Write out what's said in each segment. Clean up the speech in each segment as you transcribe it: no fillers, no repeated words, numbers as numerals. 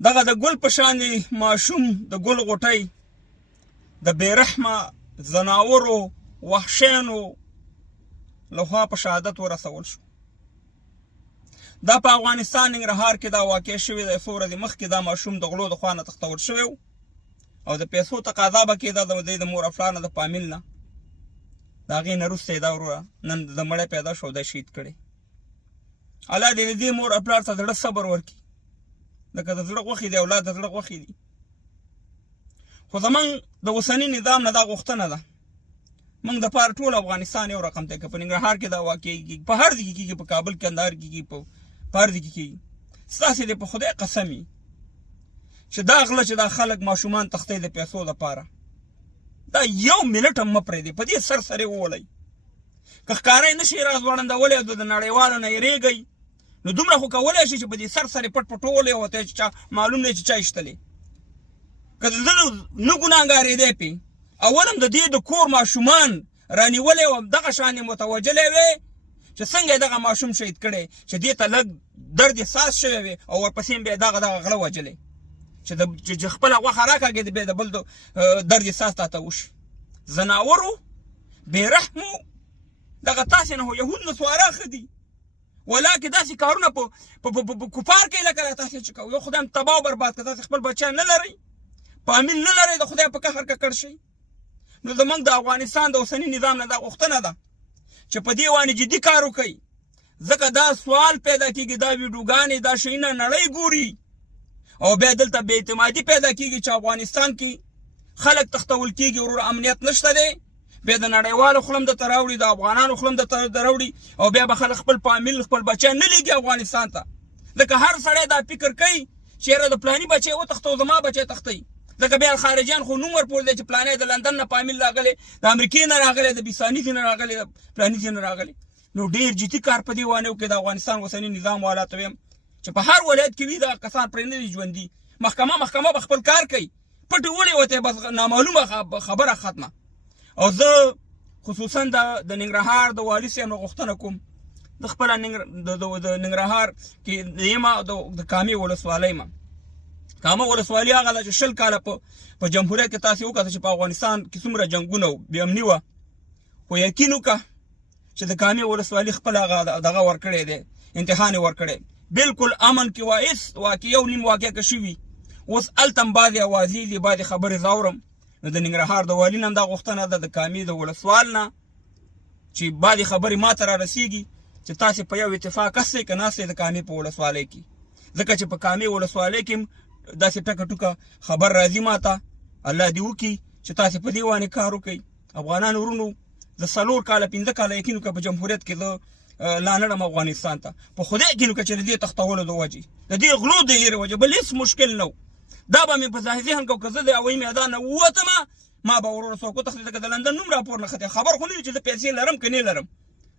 دغه د ګل په شان ماشوم د ګل غوټۍ د بېرحمه ځناورو وحشیانو لخوا په شهادت ورسول شو. دا په افغانستان ننګرهار کې دا واقع شوې ده. څو ورځې مخکې دا ماشوم د غلو د خوا نه تښتول شوی و او د پیسو تقاضا به کېده د دوی د مور او پلار نه د فامیل نه. د هغې نه وروسته یې دا وروره نن د مړی پیدا شو او دا شهید کړی. الله دې د دې مور او پلار ته زړه صبر ورکړي، لکه د زړه غوښې دي اولاد د زړه غوښې دي. خو زمونږ د اوسني نظام نه دا غوښتنه ده موږ د پاره ټول افغانستان یو رقم دی. که په ننګرهار کې دا واقع کېږي، په هر ځای کې کېږي، په کابل کندهار کې کېږي، په هر ځای کې کېږي. ستاسې دې په خدای قسم وي چې دا غله چې دا خلک ماشومان تښتوي د پیسو دپاره، دا یو منټ هم مه پرېږدئ، په دې سر سرې وولئ. که ښکاره یې نه شي راځوړندولی او د نړیوالو نه یېرېږئ، نو دومره خو کولی شي چې په دې سر سرې پټ پټ وولئ او ورته چې معلوم دی چې چا ایشتلی. که د ده نه ګناهګارېدی پې، اول هم د دې د کور ماشومان رانیولی او دغه شان یې متوجلی وې چې څنګه یې دغه ماشوم شهید کړی، چې دې ته لږ درد احساس شوی وي او ورپسې هم بیا دغه غله وجلی چې خپله غوښه راکاږي بیا د بل درد احساس تاته وشي. ځناورو بېرحمو دغه تاسې نه خو یهود نسوارا ښه دي، ولاکې داسې کارونه په کفار کوي لکه تاسې چې کوو. یو خدای هم تباه او برباد که تاسې خپل بچیان نه لرئ، فامیل نه لرئ، د خدای په قهر ککړ شئ. نو زموږ د افغانستان د اوسني نظام نه دا غوښتنه ده چې په دې باندې جدي کار وکړي، ځکه دا سوال پیدا کېږي، دا ویډیوګانې دا شیونه نړۍ ګوري او بیا دلته بې اعتمادي پیدا کېږي چې افغانستان کې خلک تښتول کېږي، ورور امنیت نشته دی، بیا د نړیوالو خوله هم درته راوړي، د افغانانو خوله هم درته راوړي او بیا به خلک خپل فامیل خپل بچیان نه لېږي افغانستان ته. ځکه هر سړی دا فکر کوي چې یاره د پلاني بچی وتښتو زما بچی تښتوي. ځکه بیا خارجیان خو نوم ورپورې دی چې پلانی د لندن نه فامیل راغلی، د امریکې نه راغلی، د بیساني نه راغلی، د پلاني نه راغلی. نو ډېر جدي کار په دې باندې وکړي د افغانستان اوسني نظام والا ته وایم چې په هر ولایت کې وي دغه کسان پرې نه دي ژوندي. محکمه به خپل کار کوي، پټې ولې وته بس نامعلومه خبره ختمه. او زه خصوصا د ننګرهار د والي صاحب نه غوښتنه کوم، د خپله د ننګرهار کې یم د کامې ولسوالۍ یم. کامه ولسوالي هغه ده چې 20 کاله په جمهوریت کې تاسې وکړه چې په افغانستان کې څومره جنګونه او بې امني وه، خو یقین وکړه چې د کامې ولسوالي خپل هغه دغه ورکړی دی، امتحان یې ورکړی، بالکل امن کې وه، هېڅ واقع یو نیم واقع که شوي. اوس هلته هم بعضې اوازې دي، بعضې خبرې زاورم. نو د ننګرهار د والي نه هم دا غوښتنه ده د کامې د ولسوال نه چې بعضې خبرې ما ته را رسېږي چې تاسې په یو اتفاق هستئ که ناستئ د کامې په ولسوالۍ کې. ځکه چې په کامې ولسوالۍ کې هم داسې ټکه ټوکه خبر راځي ما ته. الله دې وکړي چې تاسې په دې باندې کار وکړئ. افغانان ورونو د 4 کاله 5 کاله یقین وکړه په جمهوریت کې زه لا نړم افغانستان ته، په خدای یقین وکړه چې د دې تښتولو د وجې د دې غلو د هېرې وجې بل هېڅ مشکل نه و. دا به مې په ظاهر ذهن کو که زه د هوایي میدان نه ووتمه ما به ورور څوک وتښتېده که د لندن نوم راپور نه ختې. خبر خو نه وي چې زه پیسې لرم که نه لرم.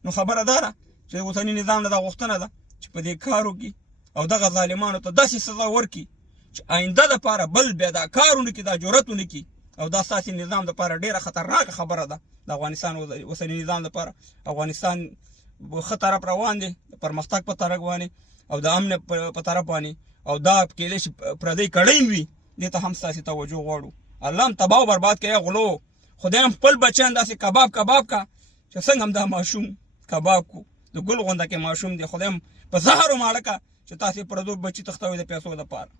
نو خبره دا ده چې د اوسني نظام نه دا غوښتنه ده چې په دې کار وکړي او دغه ظالمانو ته داسې سزا ورکړي چې آینده دپاره بل بیا دا کار ونه کړي، دا جرأت ونه کړي. او دا ستاسې نظام دپاره ډېره خطرناکه خبره ده د افغانستان اوسني نظام دپاره. افغانستان ښه طرف روان دی، د پرمختګ په طرف باندې او د امن په طرف باندې، او دا کېدای شي پردی کړی وي، دې ته هم ستاسې توجه غواړو. الله هم تباه او برباد کوي غلو. خدای هم خپل بچیان داسې کباب کا چې څنګه هم دا ماشوم کباب کو، د ګل غونده کې ماشوم دی، خدای هم په زهر ماړه که چې تاسې پردو بچي تښتوئ د پیسو دپاره.